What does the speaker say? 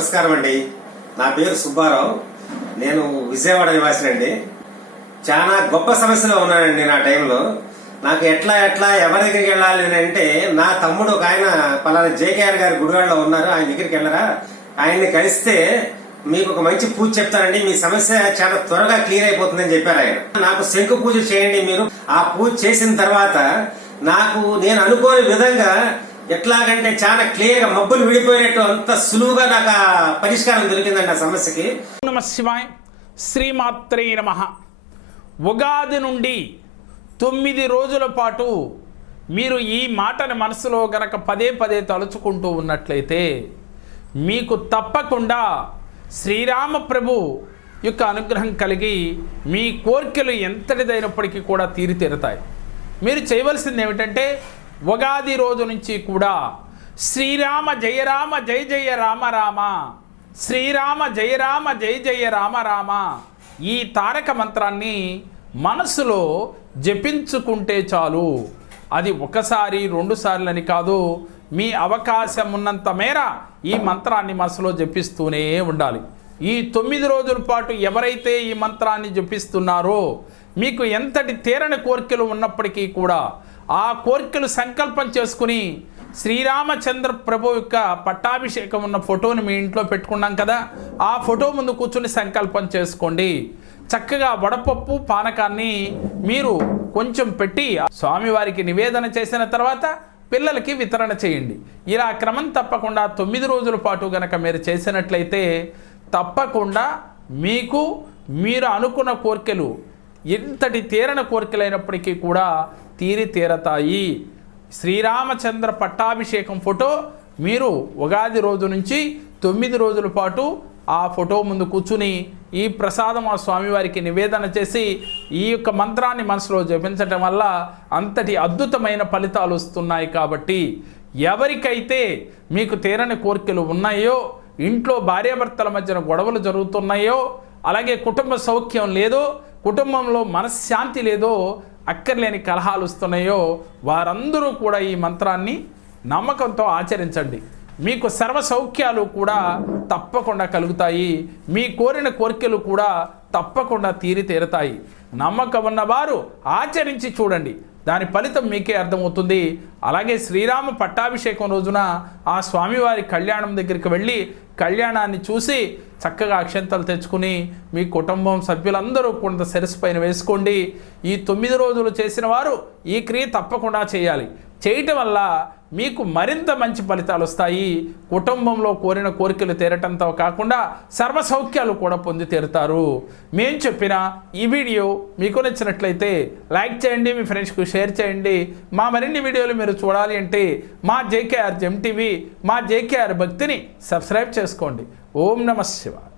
నమస్కారం అండి. నా పేరు సుబ్బారావు. నేను విజయవాడ నివాసినండి. చాలా గొప్ప సమస్యలో ఉన్నానండి నా టైంలో. నాకు ఎట్లా ఎట్లా ఎవరి దగ్గరికి వెళ్ళాలి అని అంటే నా తమ్ముడు ఒక ఆయన పలానా జేకేఆర్ గారి గుడివాడలో ఉన్నారు. ఆయన దగ్గరికి వెళ్ళరా? ఆయన్ని కలిస్తే మీకు ఒక మంచి పూజ చెప్తానండి. మీ సమస్య చాలా త్వరగా క్లియర్ అయిపోతుందని చెప్పారు ఆయన. నాకు శంకు పూజ చేయండి మీరు. ఆ పూజ చేసిన తర్వాత నాకు నేను అనుకోని విధంగా ఎట్లాగంటే చాలా క్లియర్గా మబ్బులు విడిపోయినట్టు అంత సులువుగా నాకు పరిష్కారం దొరికిందండి ఆ సమస్యకి. నమ శివాయ్. శ్రీమాత్రే నమ. ఉగాది నుండి తొమ్మిది రోజుల పాటు మీరు ఈ మాటని మనసులో గనక పదే పదే తలుచుకుంటూ ఉన్నట్లయితే మీకు తప్పకుండా శ్రీరామ ప్రభు యొక్క అనుగ్రహం కలిగి మీ కోరికలు ఎంతటిదైనప్పటికీ కూడా తీరితెరుతాయి. మీరు చేయవలసింది ఏమిటంటే ఉగాది రోజు నుంచి కూడా శ్రీరామ జయ రామ జయ జయ రామ రామ శ్రీరామ జయ రామ జయ జయ రామ రామ ఈ తారక మంత్రాన్ని మనసులో జపించుకుంటే చాలు. అది ఒకసారి రెండు సార్లని కాదు మీ అవకాశం ఉన్నంత మేర ఈ మంత్రాన్ని మనసులో జపిస్తూనే ఉండాలి. ఈ తొమ్మిది రోజుల పాటు ఎవరైతే ఈ మంత్రాన్ని జపిస్తున్నారో మీకు ఎంతటి తీరని కోరికలు ఉన్నప్పటికీ కూడా ఆ కోరికలు సంకల్పం చేసుకుని శ్రీరామచంద్ర ప్రభు యొక్క పట్టాభిషేకం ఉన్న ఫోటోని మీ ఇంట్లో పెట్టుకున్నాం కదా ఆ ఫోటో ముందు కూర్చుని సంకల్పం చేసుకోండి. చక్కగా వడపప్పు పానకాన్ని మీరు కొంచెం పెట్టి స్వామివారికి నివేదన చేసిన తర్వాత పిల్లలకి వితరణ చేయండి. ఇలా క్రమం తప్పకుండా తొమ్మిది రోజుల పాటు గనక మీరు చేసినట్లయితే తప్పకుండా మీకు మీరు అనుకున్న కోరికలు ఎంతటి తీరని కోరికలైనప్పటికీ కూడా తీరి తీరతాయి. శ్రీరామచంద్ర పట్టాభిషేకం ఫోటో మీరు ఉగాది రోజు నుంచి తొమ్మిది రోజుల పాటు ఆ ఫోటో ముందు కూర్చుని ఈ ప్రసాదం ఆ స్వామివారికి నివేదన చేసి ఈ యొక్క మంత్రాన్ని మనసులో జపించటం వల్ల అంతటి అద్భుతమైన ఫలితాలు వస్తున్నాయి కాబట్టి ఎవరికైతే మీకు తీరని కోరికలు ఉన్నాయో ఇంట్లో భార్యాభర్తల మధ్యన గొడవలు జరుగుతున్నాయో అలాగే కుటుంబ సౌఖ్యం లేదో కుటుంబంలో మనశ్శాంతి లేదో అక్కర్లేని కలహాలు వస్తున్నాయో వారందరూ కూడా ఈ మంత్రాన్ని నమ్మకంతో ఆచరించండి. మీకు సర్వ సౌఖ్యాలు కూడా తప్పకుండా కలుగుతాయి. మీ కోరిన కోరికలు కూడా తప్పకుండా తీరి తీరతాయి నమ్మకం ఉన్నవారు ఆచరించి చూడండి. దాని ఫలితం మీకే అర్థమవుతుంది. అలాగే శ్రీరామ పట్టాభిషేకం రోజున ఆ స్వామివారి కళ్యాణం దగ్గరికి వెళ్ళి కళ్యాణాన్ని చూసి చక్కగా అక్షంతలు తెచ్చుకుని మీ కుటుంబం సభ్యులందరూ కొంత శిరస్సు పైన వేసుకోండి. ఈ తొమ్మిది రోజులు చేసిన వారు ఈ క్రియ తప్పకుండా చేయాలి. చేయటం వల్ల మీకు మరింత మంచి ఫలితాలు వస్తాయి. కుటుంబంలో కోరిన కోరికలు తీరటంతో కాకుండా సర్వసౌఖ్యాలు కూడా పొంది తీరుతారు. మేము చెప్పిన ఈ వీడియో మీకు నచ్చినట్లయితే లైక్ చేయండి మీ ఫ్రెండ్స్కు షేర్ చేయండి. మా మరిన్ని వీడియోలు మీరు చూడాలి అంటే మా జేకేఆర్ జెమ్ టీవీ మా జేకేఆర్ భక్తిని సబ్స్క్రైబ్ చేసుకోండి. ఓం నమ శివాయ.